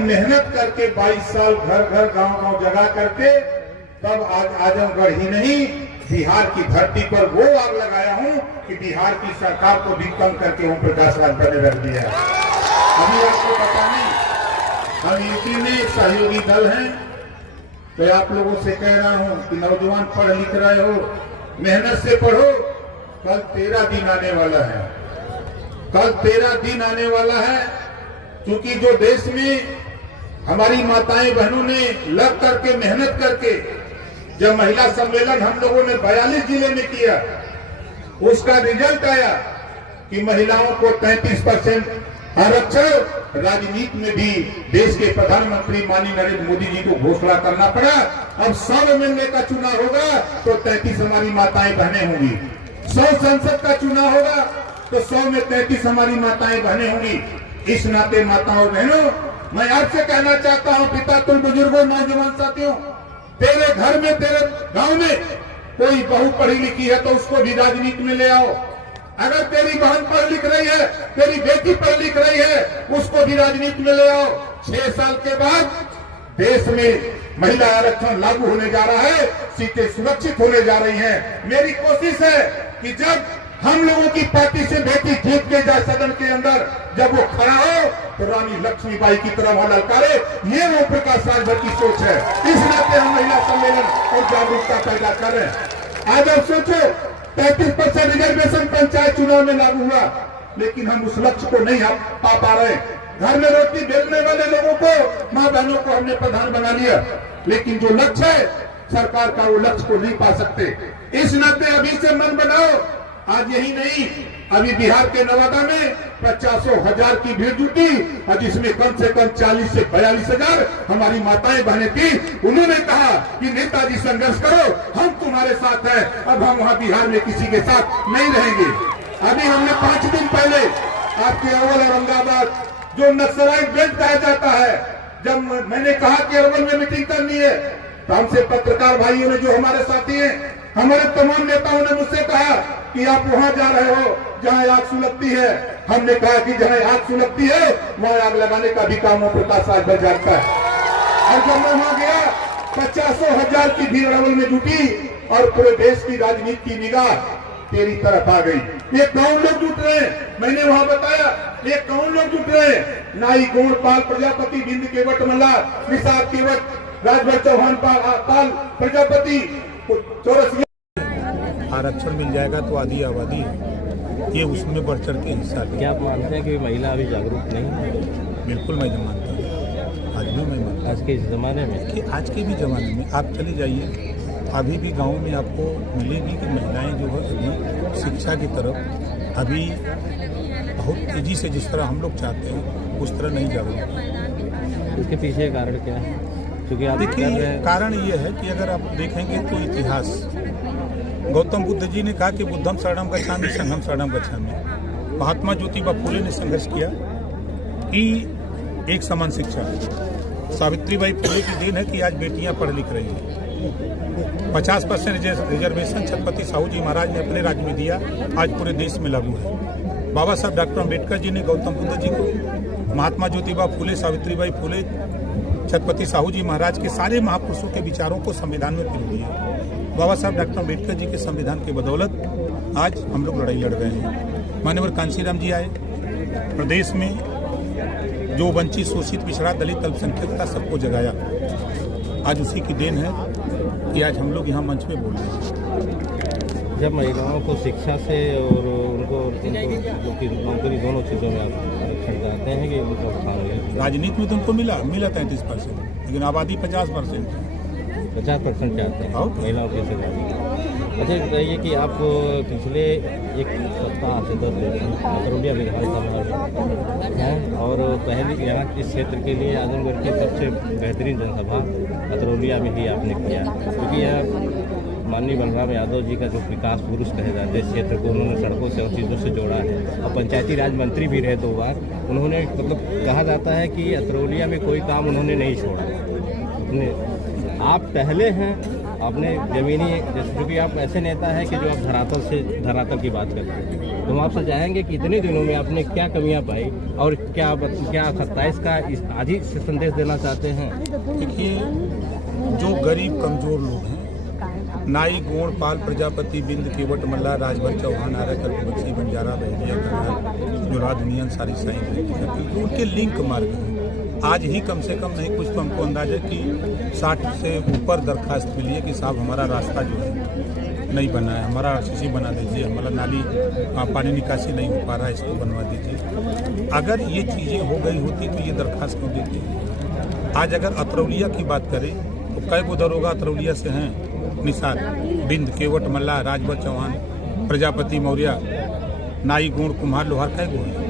मेहनत करके 22 साल घर घर गांव गांव जगा करके तब आज आजमगढ़ ही नहीं बिहार की धरती पर वो आग लगाया हूं कि बिहार की सरकार को भी कम करके ओम प्रकाश राजभर ने रख दिया। अभी आपको पता नहीं, हम यूपी में एक सहयोगी दल हैं, तो आप लोगों से कह रहा हूं कि नौजवान पढ़ लिख रहे हो, मेहनत से पढ़ो, कल तेरा दिन आने वाला है, कल तेरा दिन आने वाला है। क्योंकि जो देश में हमारी माताएं बहनों ने लग करके मेहनत करके जब महिला सम्मेलन हम लोगों ने 42 जिले में किया, उसका रिजल्ट आया कि महिलाओं को 33% आरक्षण, राजनीति में भी देश के प्रधानमंत्री माननीय नरेंद्र मोदी जी को घोषणा करना पड़ा। अब 100 एमएलए का चुनाव होगा तो 33 हमारी माताएं बहनें होंगी, 100 संसद का चुनाव होगा तो 100 में 33 हमारी माताएं बहनें होंगी। इस नाते माताओं बहनों, मैं आपसे कहना चाहता हूं, पिता तुम बुजुर्गों, नौजवान साथियों, तेरे घर में, तेरे गांव में कोई बहू पढ़ी लिखी है तो उसको भी राजनीति में ले आओ। अगर तेरी बहन पढ़ लिख रही है, तेरी बेटी पढ़ लिख रही है, उसको भी राजनीति में ले आओ। 6 साल के बाद देश में महिला आरक्षण लागू होने जा रहा है, सीटें सुरक्षित होने जा रही हैं। मेरी कोशिश है कि जब हम लोगों की पार्टी से बेटी जीत के जाए सदन के अंदर, जब वो खड़ा हो तो रानी लक्ष्मीबाई की तरह वह ललकारे। ये ओम प्रकाश राजभर की सोच है। इस नाते हम महिला सम्मेलन और जागरूकता पैदा कर रहे हैं। आज आप सोचो, 33% रिजर्वेशन पंचायत चुनाव में लागू हुआ, लेकिन हम उस लक्ष्य को नहीं पा रहे। घर में रोटी बेलने वाले लोगों को, माँ बहनों को हमने प्रधान बना लिया, लेकिन जो लक्ष्य है सरकार का, वो लक्ष्य को नहीं पा सकते। इस नाते अभी से मन बनाओ। आज यही नहीं, अभी बिहार के नवादा में 50,000 की भीड़ जुटी और जिसमें कम से कम 40 से 42,000 हमारी माताएं बहनें थी। उन्होंने कहा कि नेताजी संघर्ष करो, हम तुम्हारे साथ हैं। अब हम वहां बिहार में किसी के साथ नहीं रहेंगे। अभी हमने 5 दिन पहले आपके अरवल औरंगाबाद, जो नक्सलाइट बेल्ट कहा जाता है, जब मैंने कहा कि अरवल में मीटिंग करनी है, तो हमसे पत्रकार भाइयों ने, जो हमारे साथी हैं, हमारे तमाम नेताओं ने मुझसे कहा कि आप वहां जा रहे हो जहां आग सुलगती है। हमने कहा कि जहां आग सुलगती है वहां आग लगाने का भी काम ओम प्रकाश राजभर जानता है। और जब मैं वहां गया, 50,000 की भीड़ अरवल में जुटी और पूरे देश की राजनीति की निगाह तेरी तरफ आ गई। ये कौन लोग जुट रहे हैं? मैंने वहां बताया, ये कौन लोग जुट रहे हैं? नाई, गोड़, पाल, प्रजापति, बिंद केवट, मल्लार, निषाद केवट, राजभर चौहान, पाल, प्रजापति, चौरसिया। आरक्षण मिल जाएगा तो आधी आबादी है, ये उसमें बढ़ चढ़ के हिस्सा ले। क्या आप मानते हैं कि महिला अभी जागरूक नहीं है? बिल्कुल मैं मानता हूँ, आज भी मैं मानता हूँ। आज के इस जमाने में, कि आज के भी ज़माने में आप चले जाइए, अभी भी गांव में आपको मिलेगी कि महिलाएं जो है अभी शिक्षा की तरफ अभी बहुत तेज़ी से, जिस तरह हम लोग चाहते हैं उस तरह नहीं जागरूक। इसके पीछे कारण क्या है? क्योंकि आप देखिए, कारण ये है कि अगर आप देखेंगे तो इतिहास, गौतम बुद्ध जी ने कहा कि बुद्धम शरणम गच्छामि, संघम शरणम गच्छामि। महात्मा ज्योतिबा फुले ने संघर्ष किया कि एक समान शिक्षा। सावित्रीबाई फुले की देन है कि आज बेटियां पढ़ लिख रही हैं। 50% रिजर्वेशन छत्रपति साहू जी महाराज ने अपने राज्य में दिया, आज पूरे देश में लागू है। बाबा साहब डॉक्टर अम्बेडकर जी ने गौतम बुद्ध जी को, महात्मा ज्योतिबा फुले, सावित्रीबाई फुले, छत्रपति साहू जी महाराज के सारे महापुरुषों के विचारों को संविधान में पिरो दिया। बाबा साहब डॉक्टर अम्बेडकर जी के संविधान के बदौलत आज हम लोग लड़ाई लड़ रहे हैं। माननीय कांशीराम जी आए, प्रदेश में जो वंचित, शोषित, पिछड़ा, दलित, अल्पसंख्यक था, सबको जगाया। आज उसी की देन है कि आज हम लोग यहाँ मंच में बोल रहे हैं। जब महिलाओं को शिक्षा से और उनको नौकरी, दोनों चीज़ों में आप आरक्षण चाहते हैं कि उनको स्थान? राजनीति में तो उनको मिला 33%, लेकिन आबादी 50% है। 50% चाहते हैं महिलाओं के हिस्से। अच्छा बताइए कि आप पिछले एक सप्ताह से 10 दिन अतरौलिया विधानसभा में हैं और पहले यहाँ इस क्षेत्र के लिए आजमगढ़ की सबसे बेहतरीन जनसभा अतरौलिया में ही आपने किया, क्योंकि यह माननीय बलराम यादव जी का जो विकास पुरुष कहे जाते हैं, इस क्षेत्र को उन्होंने सड़कों से और चीज़ों से जोड़ा है और पंचायती राज मंत्री भी रहे 2 बार। उन्होंने मतलब कहा जाता है कि अतरौलिया में कोई काम उन्होंने नहीं छोड़ा। आप पहले हैं आपने जमीनी, जैसे क्योंकि आप ऐसे नेता हैं कि जो आप धरातल की बात करते हैं, तो हम आपसे चाहेंगे कि इतने दिनों में आपने क्या कमियां पाई और क्या 27 का आज ही से संदेश देना चाहते हैं? देखिए, जो गरीब कमजोर लोग हैं, नाई, गोड़, पाल, प्रजापति, बिंद, केवट, मल्ला, राजभर, चौहान, आर्य, बक्सी, बंजारा, बहरिया, कन्नड़, जुला, दुनियन, सारी साई, उनके लिंक मार्ग हैं। आज ही कम से कम नहीं कुछ तो हमको अंदाजा है कि 60 से ऊपर दरखास्त मिली है कि साहब हमारा रास्ता जो है नहीं बना है, हमारा RCC बना दीजिए, हमारा नाली पानी निकासी नहीं हो पा रहा है, इसको बनवा दीजिए। अगर ये चीज़ें हो गई होती तो ये दरखास्त क्यों देती? आज अगर अतरौलिया की बात करें तो कई गो दरोगा अतरौलिया से हैं निसार, बिंद, केवट, मल्ला, राजभर, चौहान, प्रजापति, मौर्य, नाई, गोड़, कुम्हार, लोहार, कई गो हैं।